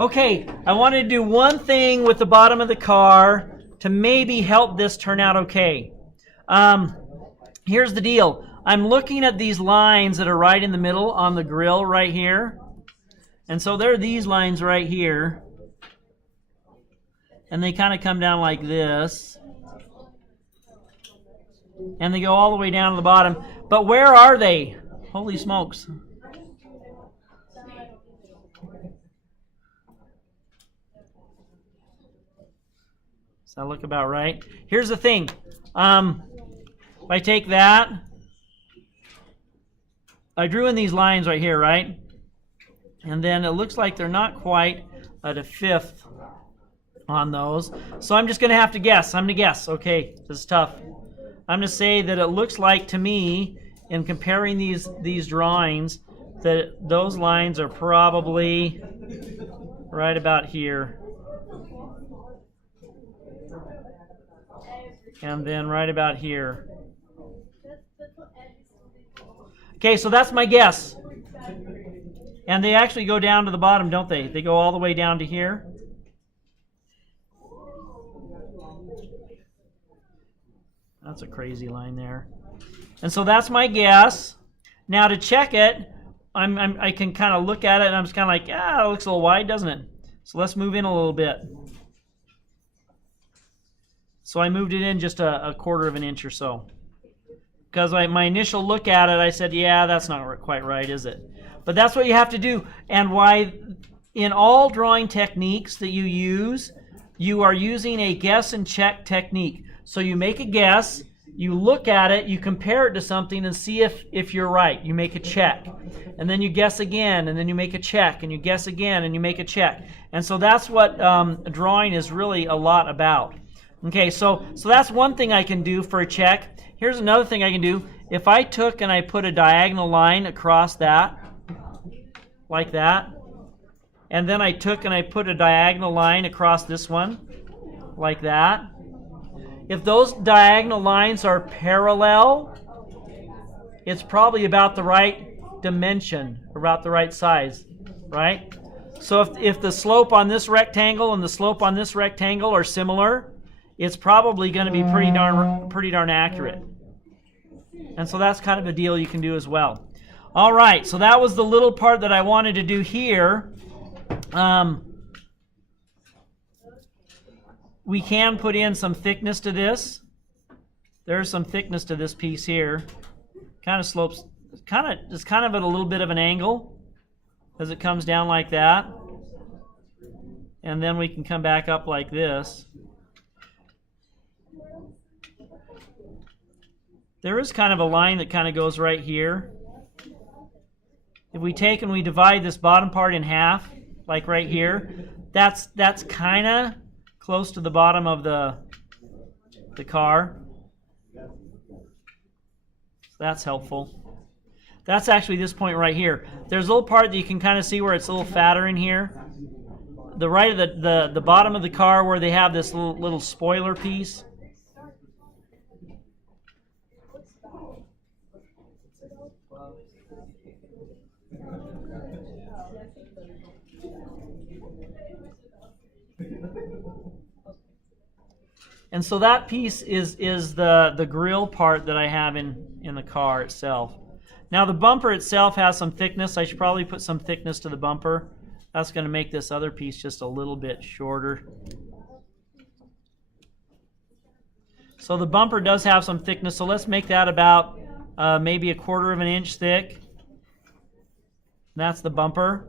Okay, I wanted to do one thing with the bottom of the car to maybe help this turn out okay. Here's the deal. I'm looking at these lines that are right in the middle on the grill right here. And so there are these lines right here. And they kind of come down like this. And they go all the way down to the bottom. But where are they? Holy smokes. Does that look about right? Here's the thing. If I take that, I drew in these lines right here, right? And then it looks like they're not quite at a fifth on those. So I'm just going to have to guess. I'm going to guess. Okay, this is tough. I'm going to say that it looks like to me, in comparing these drawings, that those lines are probably right about here. And then right about here. Okay, so that's my guess. And they actually go down to the bottom, don't they? They go all the way down to here. That's a crazy line there. And so that's my guess. Now to check it, I can kind of look at it and I'm just kind of like, it looks a little wide, doesn't it? So let's move in a little bit. So I moved it in just a quarter of an inch or so. Because my initial look at it, I said, yeah, that's not quite right, is it? But that's what you have to do. And why in all drawing techniques that you use, you are using a guess and check technique. So you make a guess, you look at it, you compare it to something and see if you're right. You make a check. And then you guess again, and then you make a check, and you guess again, and you make a check. And so that's what drawing is really a lot about. Okay, so that's one thing I can do for a check. Here's another thing I can do. If I took and I put a diagonal line across that, like that, and then I took and I put a diagonal line across this one, like that, if those diagonal lines are parallel, it's probably about the right dimension, about the right size, right? So if the slope on this rectangle and the slope on this rectangle are similar, it's probably going to be pretty darn accurate. And so that's kind of a deal you can do as well. All right, so that was the little part that I wanted to do here. We can put in some thickness to this. There's some thickness to this piece here. Kind of slopes, it's kind of at a little bit of an angle as it comes down like that. And then we can come back up like this. There is kind of a line that kind of goes right here. If we take and we divide this bottom part in half, like right here, that's kind of close to the bottom of the car. So that's helpful. That's actually this point right here. There's a little part that you can kind of see where it's a little fatter in here. The right of the bottom of the car where they have this little spoiler piece. And so that piece is the grill part that I have in the car itself. Now the bumper itself has some thickness. I should probably put some thickness to the bumper. That's going to make this other piece just a little bit shorter. So the bumper does have some thickness, so let's make that about maybe a quarter of an inch thick. That's the bumper.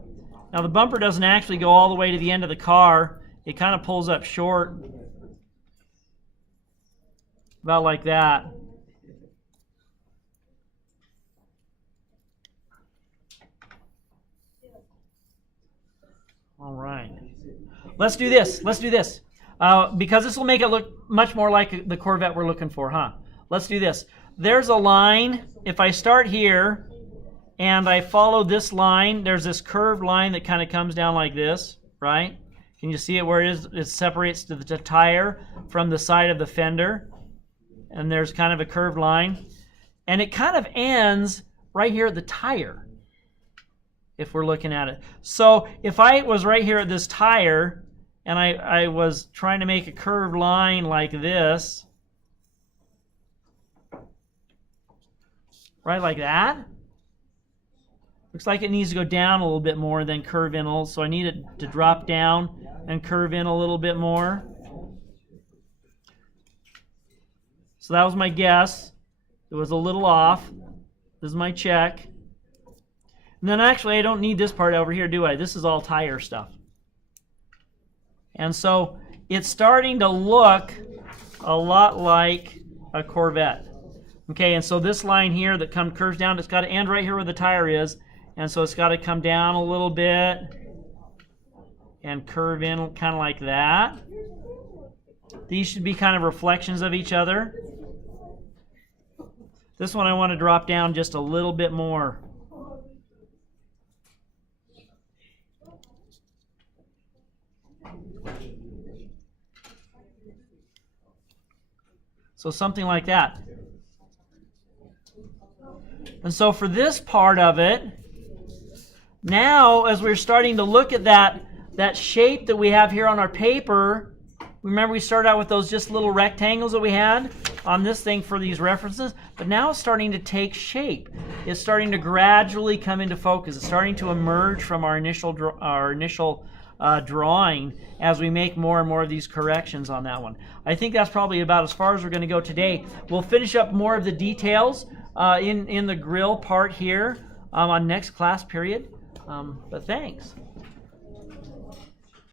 Now the bumper doesn't actually go all the way to the end of the car. It kind of pulls up short. About like that. All right. Let's do this. Let's do this. Because this will make it look much more like the Corvette we're looking for, huh? Let's do this. There's a line. If I start here and I follow this line, there's this curved line that kind of comes down like this, right? Can you see it where it is? It separates the tire from the side of the fender. And there's kind of a curved line. And it kind of ends right here at the tire. if we're looking at it. So if I was right here at this tire and I was trying to make a curved line like this, right, like that, looks like it needs to go down a little bit more than curve in a little, so I need it to drop down and curve in a little bit more. So that was my guess. It was a little off. This is my check. And then actually I don't need this part over here, do I? This is all tire stuff. And so it's starting to look a lot like a Corvette. Okay, and so this line here that curves down, it's got to end right here where the tire is. And so it's got to come down a little bit and curve in kind of like that. These should be kind of reflections of each other. This one I want to drop down just a little bit more. So something like that. And so for this part of it, now as we're starting to look at that shape that we have here on our paper, remember we started out with those just little rectangles that we had on this thing for these references, but now it's starting to take shape. It's starting to gradually come into focus. It's starting to emerge from our initial drawing as we make more and more of these corrections on that one. I think that's probably about as far as we're going to go today. We'll finish up more of the details in the grill part here on next class period. But thanks.